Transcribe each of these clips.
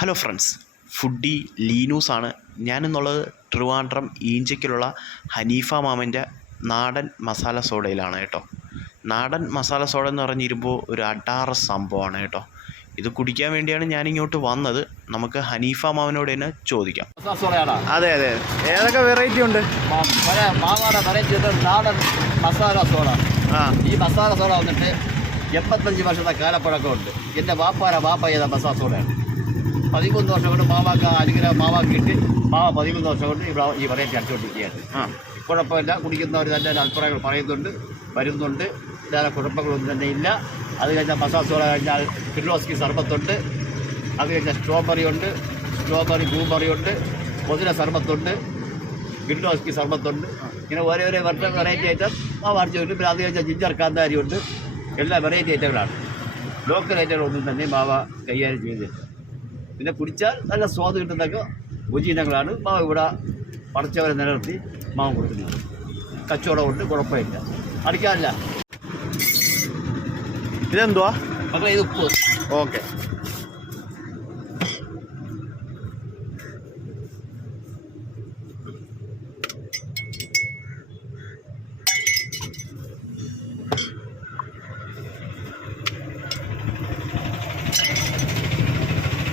Hello friends, foodie ലീനൂസാണ്. ഞാനെന്നുള്ളത് ട്രിവാൻഡ്രം ഈഞ്ചയ്ക്കലുള്ള ഹനീഫ മാമൻ്റെ നാടൻ മസാല സോഡയിലാണ് കേട്ടോ. നാടൻ മസാല സോഡ എന്ന് പറഞ്ഞിരുമ്പോൾ ഒരു അടാറ് സംഭവമാണ് കേട്ടോ. ഇത് കുടിക്കാൻ വേണ്ടിയാണ് ഞാനിങ്ങോട്ട് വന്നത്. നമുക്ക് ഹനീഫ മാമനോട് തന്നെ ചോദിക്കാം. അതെ അതെ, ഏതൊക്കെ വെറൈറ്റി ഉണ്ട്? മാവാടെ വെറൈറ്റി നാടൻ മസാല സോഡ. ഈ മസാല സോഡ വന്നിട്ട് 85 വർഷത്തെ കാലപ്പഴക്കമുണ്ട്. എൻ്റെ വാപ്പ ചെയ്ത മസാല സോഡയാണ്. 13 വർഷം കൊണ്ട് മാവാക്ക് അനുഗ്രഹം മാവാക്കിയിട്ട് 13 വർഷം കൊണ്ട് ഇവിടെ ഈ വെറൈറ്റി അടിച്ചുകൊണ്ടിരിക്കുകയാണ്. കുഴപ്പമില്ല, കുടിക്കുന്നവർ തന്നെ അഭിപ്രായങ്ങൾ പറയുന്നുണ്ട്, വരുന്നുണ്ട്. വേറെ കുഴപ്പങ്ങളൊന്നും തന്നെ ഇല്ല. അത് കഴിഞ്ഞാൽ മസാല സോഡ കഴിഞ്ഞാൽ കിർലോസ്കി സർബത്തുണ്ട്. അത് കഴിഞ്ഞാൽ സ്ട്രോബെറി ഉണ്ട്, ബ്ലൂബെറി ഉണ്ട്, പുതിന സർബത്തുണ്ട്, കിർലോസ്കി സർബത്തുണ്ട്. ഇങ്ങനെ ഓരോ വെറൈറ്റി ഐറ്റം മാവാടിച്ചുണ്ട്. പിന്നെ അത് കഴിഞ്ഞാൽ ജിഞ്ചർ കാന്താരി ഉണ്ട്. എല്ലാ വെറൈറ്റി ഐറ്റങ്ങളാണ്. ലോക്കൽ ഐറ്റങ്ങളൊന്നും തന്നെ മാവ കൈകാര്യം ചെയ്തില്ല. പിന്നെ കുടിച്ചാൽ നല്ല സ്വാദ് കിട്ടുന്നതൊക്കെ ഭുജീനങ്ങളാണ്. മാവ് ഇവിടെ പടച്ചവരെ നിലനിർത്തി മാവ് കൊടുക്കുന്നത്. കച്ചവടമുണ്ട്, കുഴപ്പമില്ല, അടിക്കാറില്ല. ഇതെന്തുവാ മക്കളെ? ഇത് ഉപ്പ്. ഓക്കെ.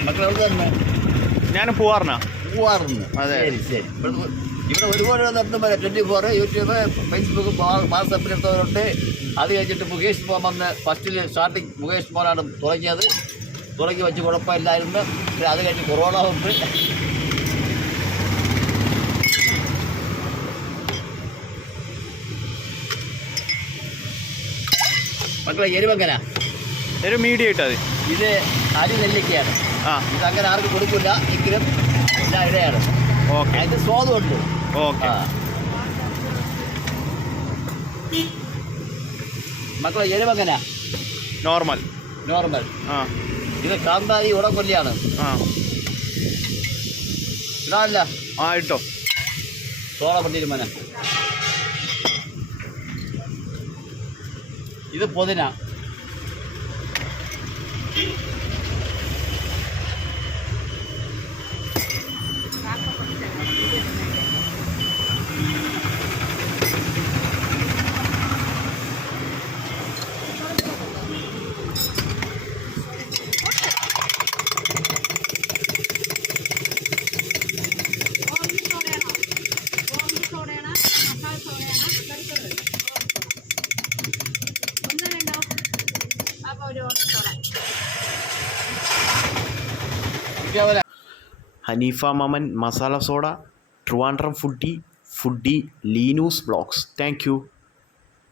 മക്കളെ എവിടെ തന്നെ? ഞാൻ പോവാറുണ്ട്. അതെ, ശരി. ഇവിടെ ഒരുപാട് നടത്തുമ്പോൾ 24 യൂട്യൂബ്, ഫേസ്ബുക്ക്, വാട്സപ്പിലെടുത്തവരുണ്ട്. അത് കഴിഞ്ഞിട്ട് മുകേഷ് മോൻ വന്ന് ഫസ്റ്റിൽ സ്റ്റാർട്ടിങ് മുകേഷ് മോനാണ് തുടങ്ങി വെച്ച് കുഴപ്പമില്ലായിരുന്നു. പിന്നെ അത് കഴിഞ്ഞ് കൊറോണ ഉണ്ട്. മക്കളെ എരിവെങ്ങനാ? ഒരു മീഡിയം അത്. ഇത് അരി നെല്ലിക്കയാണ്. ഇതങ്ങനെ ആർക്കും കൊടുക്കില്ല, എങ്കിലും എല്ലാം ഇടയാണ്. ഓക്കെ. അതിന് സ്വാദുണ്ട്. ഓക്കെ. മക്കളെ എരിവെങ്ങനാ? നോർമൽ. ഇത് കാന്താരി ഉടക്കൊല്ലിയാണ്. ഇതാണല്ല ഇട്ടോ. സോള പണ്ടിരി മന. ഇത് പുതിന. ഹനീഫ മാമൻ മസാല soda, Trivandrum foodie Leenus blogs. Thank U.